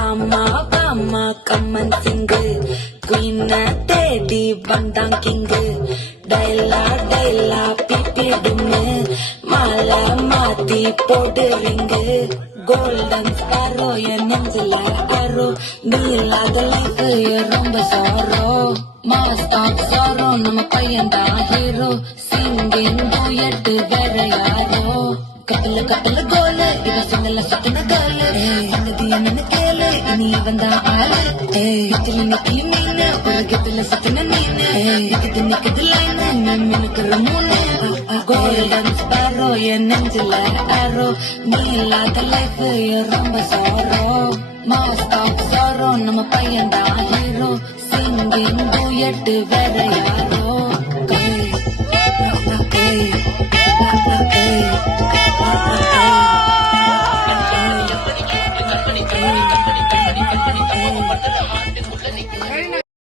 ஆமா பாமா கம்மன் சிங்கு குயின தேடி வந்தான் கிங்கு டைலா டைலா பிபிடுன்னு மாலை மாத்தி போடுறீங்க கோல்டன் ஸ்பாரோ என் நெஞ்சில அரோ நீ இல்லாத லைஃப் ரொம்ப சாரோ மாஸ்டாப் சாரோ நம்ம பையன்தான் ஹீரோ சிங்கிங் டூயட் வேற யாரோ கப்பல கோலு இவ சொன்னல சுத்தின காலு சங்கதி என்னன்னு கேளு இனி வந்தான் ஆளு இதுல நிக்கி மீனு உலகத்துல சுத்தின மீனு நிக்குது லைனு மினுக்குற மூணு கோல்டன் ஸ்பாரோ என் நெஞ்சில அரோ நீ இல்லாத லைஃப் ரொம்ப சாரோ மாஸ்டாப் சாரோ நம்ம பையன்தான் ஹீரோ சிங்கிங் டூயட் வேற யாரோ